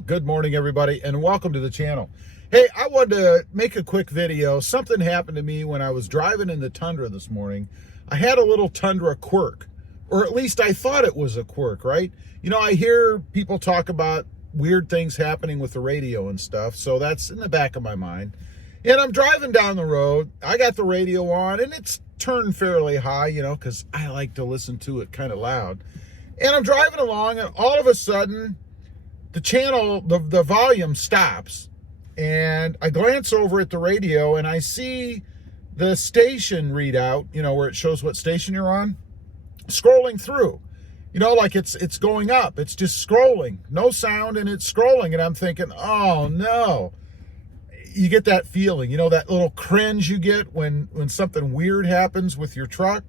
Well, good morning, everybody, and welcome to the channel. Hey, I wanted to make a quick video. Something happened to me when I was driving in the Tundra this morning. I had a little Tundra quirk, or at least I thought it was a quirk, right? You know, I hear people talk about weird things happening with the radio and stuff, so that's in the back of my mind. And I'm driving down the road. I got the radio on, and it's turned fairly high, you know, because I like to listen to it kind of loud. And I'm driving along, and all of a sudden, the channel, the volume stops, and I glance over at the radio and I see the station readout, you know, where it shows what station you're on, scrolling through, you know, like it's going up. It's just scrolling, no sound, and it's scrolling. And I'm thinking, oh no. You get that feeling, you know, that little cringe you get when something weird happens with your truck.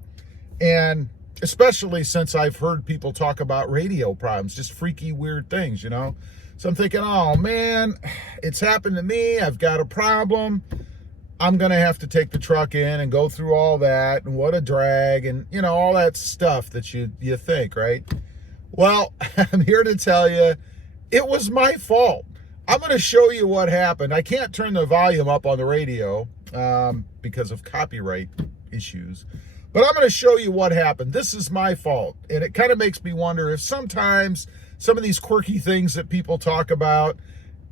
And especially since I've heard people talk about radio problems, just freaky, weird things, you know. So I'm thinking, oh man, it's happened to me. I've got a problem. I'm going to have to take the truck in and go through all that, and what a drag, and, you know, all that stuff that you think, right? Well, I'm here to tell you, it was my fault. I'm going to show you what happened. I can't turn the volume up on the radio because of copyright issues. But I'm going to show you what happened. This is my fault. And it kind of makes me wonder if sometimes some of these quirky things that people talk about,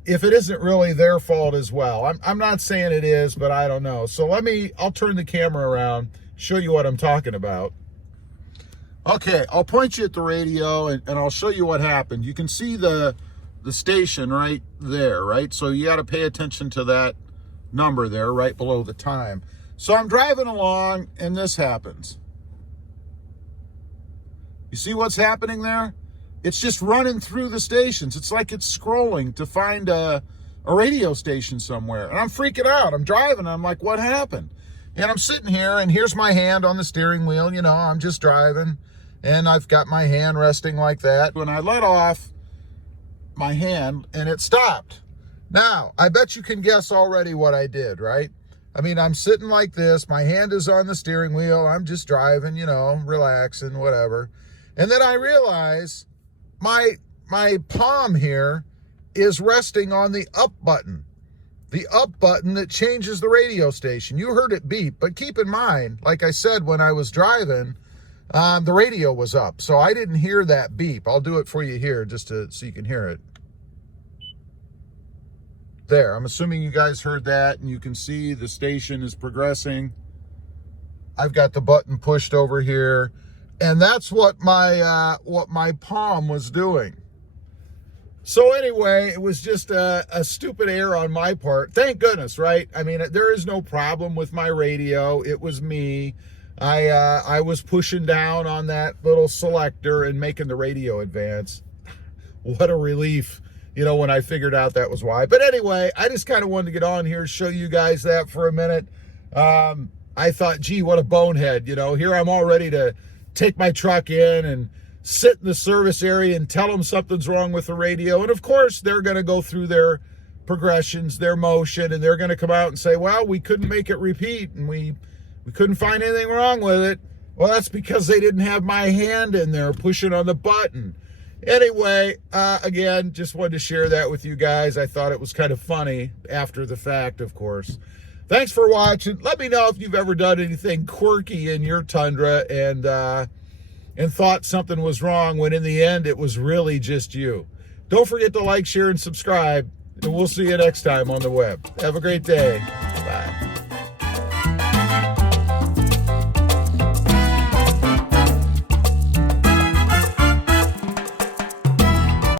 if it isn't really their fault as well. I'm not saying it is, but I don't know. So I'll turn the camera around, show you what I'm talking about. Okay, I'll point you at the radio and I'll show you what happened. You can see the station right there, right? So you got to pay attention to that number there right below the time. So I'm driving along and this happens. You see what's happening there? It's just running through the stations. It's like it's scrolling to find a radio station somewhere. And I'm freaking out. I'm driving. I'm like, what happened? And I'm sitting here, and here's my hand on the steering wheel. You know, I'm just driving, and I've got my hand resting like that. When I let off my hand, and it stopped. Now, I bet you can guess already what I did, right? I mean, I'm sitting like this, my hand is on the steering wheel, I'm just driving, you know, relaxing, whatever. And then I realize my palm here is resting on the up button that changes the radio station. You heard it beep, but keep in mind, like I said, when I was driving, the radio was up, so I didn't hear that beep. I'll do it for you here just so you can hear it. There, I'm assuming you guys heard that, and you can see the station is progressing. I've got the button pushed over here, and that's what my palm was doing. So anyway, it was just a stupid error on my part. Thank goodness, right? I mean, there is no problem with my radio. It was me. I was pushing down on that little selector and making the radio advance. What a relief. You know, when I figured out that was why. But anyway, I just kind of wanted to get on here, show you guys that for a minute. I thought, gee, what a bonehead. You know, here I'm all ready to take my truck in and sit in the service area and tell them something's wrong with the radio. And of course, they're going to go through their progressions, their motion, and they're going to come out and say, well, we couldn't make it repeat, and we couldn't find anything wrong with it. Well, that's because they didn't have my hand in there pushing on the button. Anyway, again, just wanted to share that with you guys. I thought it was kind of funny after the fact, of course. Thanks for watching. Let me know if you've ever done anything quirky in your Tundra and thought something was wrong when in the end it was really just you. Don't forget to like, share, and subscribe, and we'll see you next time on the web. Have a great day. Bye.